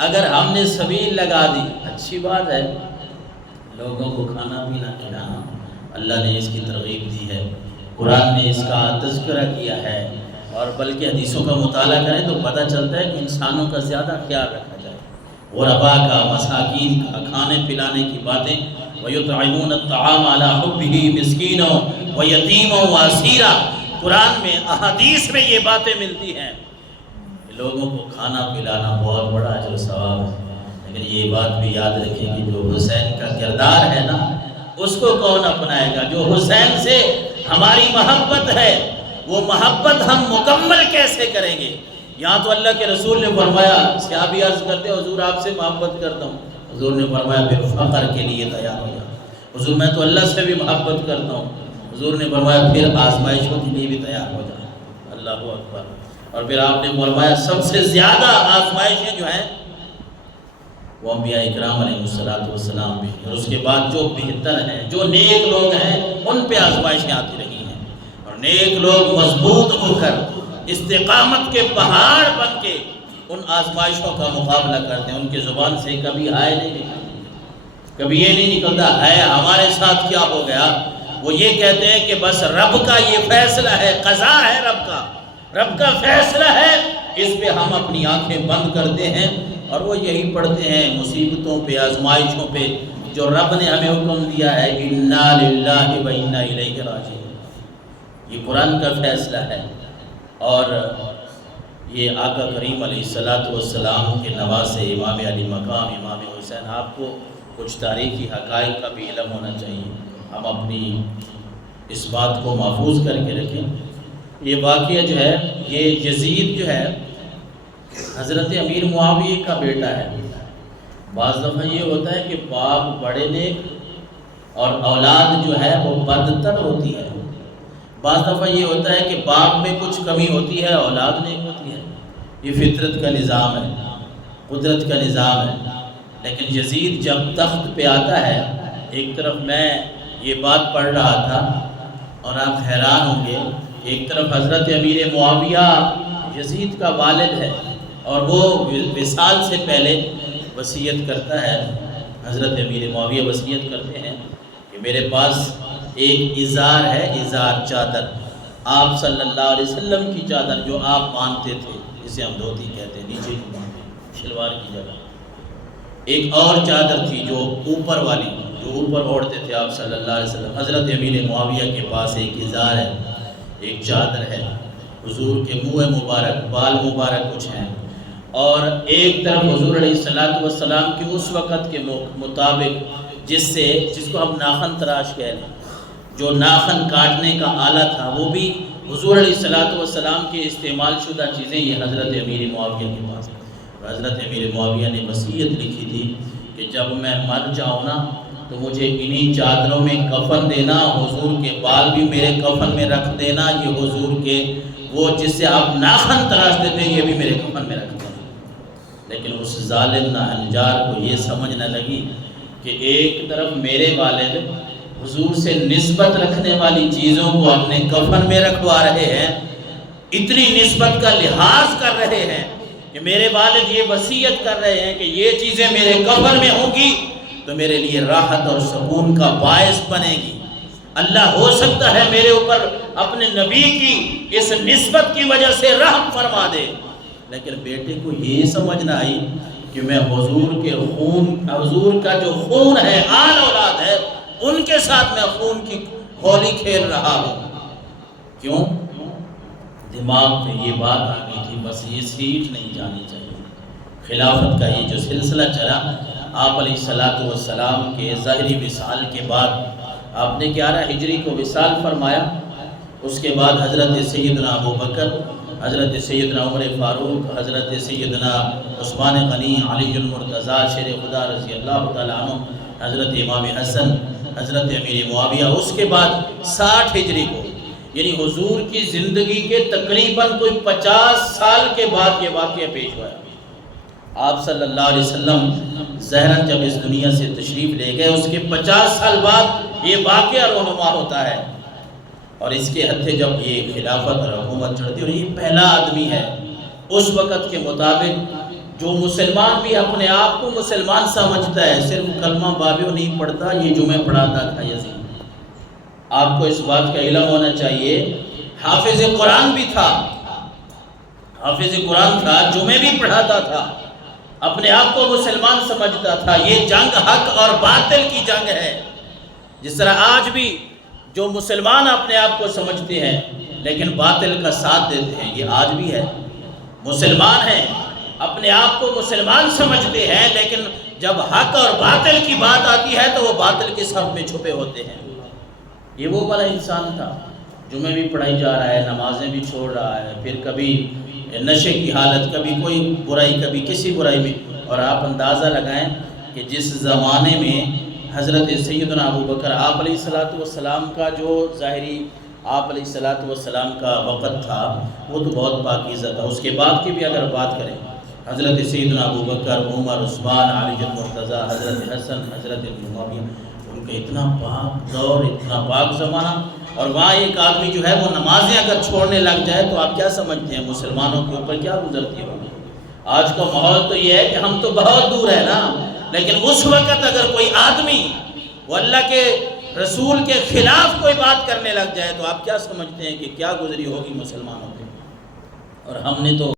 اگر ہم نے سبیل لگا دی اچھی بات ہے، لوگوں کو کھانا پینا کھلانا، اللہ نے اس کی ترغیب دی ہے، قرآن نے اس کا تذکرہ کیا ہے، اور بلکہ حدیثوں کا مطالعہ کریں تو پتہ چلتا ہے کہ انسانوں کا زیادہ خیال رکھا جائے، غرباء کا، مساکین کا، کھانے پلانے کی باتیں، وَيُطْعِمُونَ الطَّعَامَ عَلَىٰ حُبِّهِ مِسْكِينًا وَيَتِيمًا وَأَسِيرًا۔ قرآن میں، احادیث میں یہ باتیں ملتی ہیں کہ لوگوں کو کھانا پلانا بہت بڑا اجر و ثواب ہے۔ لیکن یہ بات بھی یاد رکھیں کہ جو حسین کا کردار ہے نا، اس کو کون اپنائے گا؟ جو حسین سے ہماری محبت ہے، وہ محبت ہم مکمل کیسے کریں گے؟ یہاں تو اللہ کے رسول نے فرمایا، صحابی عرض کرتے ہیں حضور آپ سے محبت کرتا ہوں، حضور نے فرمایا پھر فقر کے لیے تیار ہو جا۔ حضور میں تو اللہ سے بھی محبت کرتا ہوں، حضور نے فرمایا پھر آزمائشوں کے لیے بھی تیار ہو جا۔ اللہ اکبر۔ اور پھر آپ نے فرمایا سب سے زیادہ آزمائشیں جو ہیں وہ انبیاء اکرام علیہ السلام بھی، اور اس کے بعد جو بہتر ہیں، جو نیک لوگ ہیں، ان پہ آزمائشیں آتی رہی ہیں، اور نیک لوگ مضبوط ہو کر استقامت کے پہاڑ بن کے ان آزمائشوں کا مقابلہ کرتے ہیں۔ ان کی زبان سے کبھی ہائے نہیں نکلتا، کبھی یہ نہیں نکلتا ہے ہمارے ساتھ کیا ہو گیا۔ وہ یہ کہتے ہیں کہ بس رب کا یہ فیصلہ ہے، قضا ہے رب کا فیصلہ ہے، اس پہ ہم اپنی آنکھیں بند کرتے ہیں، اور وہ یہی پڑھتے ہیں مصیبتوں پہ، آزمائشوں پہ جو رب نے ہمیں حکم دیا ہے، اِنَّا لِلَّهِ وَإِنَّا إِلَيْهِ رَاجِعُونَ۔ یہ قرآن کا فیصلہ ہے، اور یہ آقا کریم علیہ السلام کے نواسے امام علی مقام امام حسین، آپ کو کچھ تاریخی حقائق کا بھی علم ہونا چاہیے، ہم اپنی اس بات کو محفوظ کر کے رکھیں۔ یہ واقعہ جو ہے، یہ یزید جو ہے حضرت امیر معاویہ کا بیٹا ہے۔ بعض دفعہ یہ ہوتا ہے کہ باپ بڑے نیک اور اولاد جو ہے وہ بدتر ہوتی ہے، بعض دفعہ یہ ہوتا ہے کہ باپ میں کچھ کمی ہوتی ہے، اولاد نیک ہوتی ہے، یہ فطرت کا نظام ہے، قدرت کا نظام ہے۔ لیکن یزید جب تخت پہ آتا ہے، ایک طرف میں یہ بات پڑھ رہا تھا اور آپ حیران ہوں گے، ایک طرف حضرت امیر معاویہ یزید کا والد ہے، اور وہ وصال سے پہلے وصیت کرتا ہے، حضرت امیر معاویہ وصیت کرتے ہیں کہ میرے پاس ایک ازار ہے، ازار چادر، آپ صلی اللہ علیہ وسلم کی چادر جو آپ باندھتے تھے، جسے ہم دھوتی کہتے ہیں، نیچے کی باندھتے شلوار کی جگہ۔ ایک اور چادر تھی جو اوپر والی، جو اوپر اوڑھتے تھے آپ صلی اللہ علیہ وسلم۔ حضرت امیر معاویہ کے پاس ایک ازار ہے، ایک چادر ہے، حضور کے منہ مبارک، بال مبارک کچھ ہیں، اور ایک طرف حضور علیہ السلام کی اس وقت کے مطابق جس کو ہم ناخن تراش کہہ لیں، جو ناخن کاٹنے کا آلہ تھا، وہ بھی حضور علیہ السلام کے استعمال شدہ چیزیں یہ حضرت امیر معاویہ کے پاس۔ حضرت امیر معاویہ نے وصیت لکھی تھی کہ جب میں مر جاؤں نا تو مجھے انہی چادروں میں کفن دینا، حضور کے بال بھی میرے کفن میں رکھ دینا، یہ حضور کے وہ جس سے آپ ناخن تراشتے تھے یہ بھی میرے کفن میں رکھ دینا۔ لیکن اس ظالم ناہنجار کو یہ سمجھ نہ لگی کہ ایک طرف میرے والد حضور سے نسبت رکھنے والی چیزوں کو اپنے کفن میں رکھوا رہے ہیں، اتنی نسبت کا لحاظ کر رہے ہیں کہ میرے والد یہ وصیت کر رہے ہیں کہ یہ چیزیں میرے کفن میں ہوں گی تو میرے لیے راحت اور سکون کا باعث بنے گی۔ اللہ ہو سکتا ہے میرے اوپر اپنے نبی کی اس نسبت کی وجہ سے رحم فرما دے، لیکن بیٹے کو یہ سمجھ نہ آئی کہ میں حضور کے خون، حضور کا جو خون ہے، آل اولاد ہے، ان کے ساتھ میں خون کی ہولی کھیل رہا ہوں۔ کیوں؟ دماغ میں یہ بات آ گئی تھی، بس یہ سیٹ نہیں جانی چاہیے۔ خلافت کا یہ جو سلسلہ چلا، آپ علیہ السلام کے ظاہری وصال کے بعد آپ نے 11 ہجری کو وصال فرمایا، اس کے بعد حضرت سیدنا ابو بکر، حضرت سیدنا عمر فاروق، حضرت سیدنا عثمان غنی، علی المرتضیٰ شیر خدا رضی اللہ تعالیٰ عنہ، حضرت امام حسن، حضرت امیر معاویہ، اس کے بعد 60 ہجری کو، یعنی حضور کی زندگی کے تقریباً کوئی 50 سال کے بعد یہ واقعہ پیش ہوا ہے۔ آپ صلی اللہ علیہ وسلم ظاہراً جب اس دنیا سے تشریف لے گئے، اس کے 50 سال بعد یہ واقعہ رونما ہوتا ہے، اور اس کے ہتھے جب یہ خلافت اور حکومت چڑھتی ہے، اور یہ پہلا آدمی ہے اس وقت کے مطابق جو مسلمان بھی اپنے آپ کو مسلمان سمجھتا ہے، صرف کلمہ بابیو نہیں پڑھتا، یہ جمعہ پڑھاتا تھا یزید۔ آپ کو اس بات کا علم ہونا چاہیے، حافظ قرآن بھی تھا، حافظ قرآن تھا، جمعے بھی پڑھاتا تھا، اپنے آپ کو مسلمان سمجھتا تھا۔ یہ جنگ حق اور باطل کی جنگ ہے۔ جس طرح آج بھی جو مسلمان اپنے آپ کو سمجھتے ہیں لیکن باطل کا ساتھ دیتے ہیں، یہ آج بھی ہے۔ مسلمان ہیں، اپنے آپ کو مسلمان سمجھتے ہیں، لیکن جب حق اور باطل کی بات آتی ہے تو وہ باطل کے صف میں چھپے ہوتے ہیں۔ یہ وہ والا انسان تھا، جمعہ بھی پڑھائی جا رہا ہے، نمازیں بھی چھوڑ رہا ہے، پھر کبھی نشے کی حالت، کبھی کوئی برائی، کبھی کسی برائی میں۔ اور آپ اندازہ لگائیں کہ جس زمانے میں حضرت سیدنا ابو بکر، آپ علیہ السلام کا جو ظاہری آپ علیہ السلام کا وقت تھا وہ تو بہت پاکیزہ تھا۔ اس کے بعد کی بھی اگر بات کریں، حضرت سیدنا ابو بکر، عمر، عثمان، علی المرتضیٰ، حضرت حسن، حضرت معاویہ، ان کا اتنا پاک دور، اتنا پاک زمانہ، اور وہاں ایک آدمی جو ہے وہ نمازیں اگر چھوڑنے لگ جائے تو آپ کیا سمجھتے ہیں مسلمانوں کے اوپر کیا گزرتی ہوگی؟ آج کا ماحول تو یہ ہے کہ ہم تو بہت دور ہیں نا، لیکن اس وقت اگر کوئی آدمی وہ اللہ کے رسول کے خلاف کوئی بات کرنے لگ جائے تو آپ کیا سمجھتے ہیں کہ کیا گزری ہوگی مسلمانوں پہ؟ اور ہم نے تو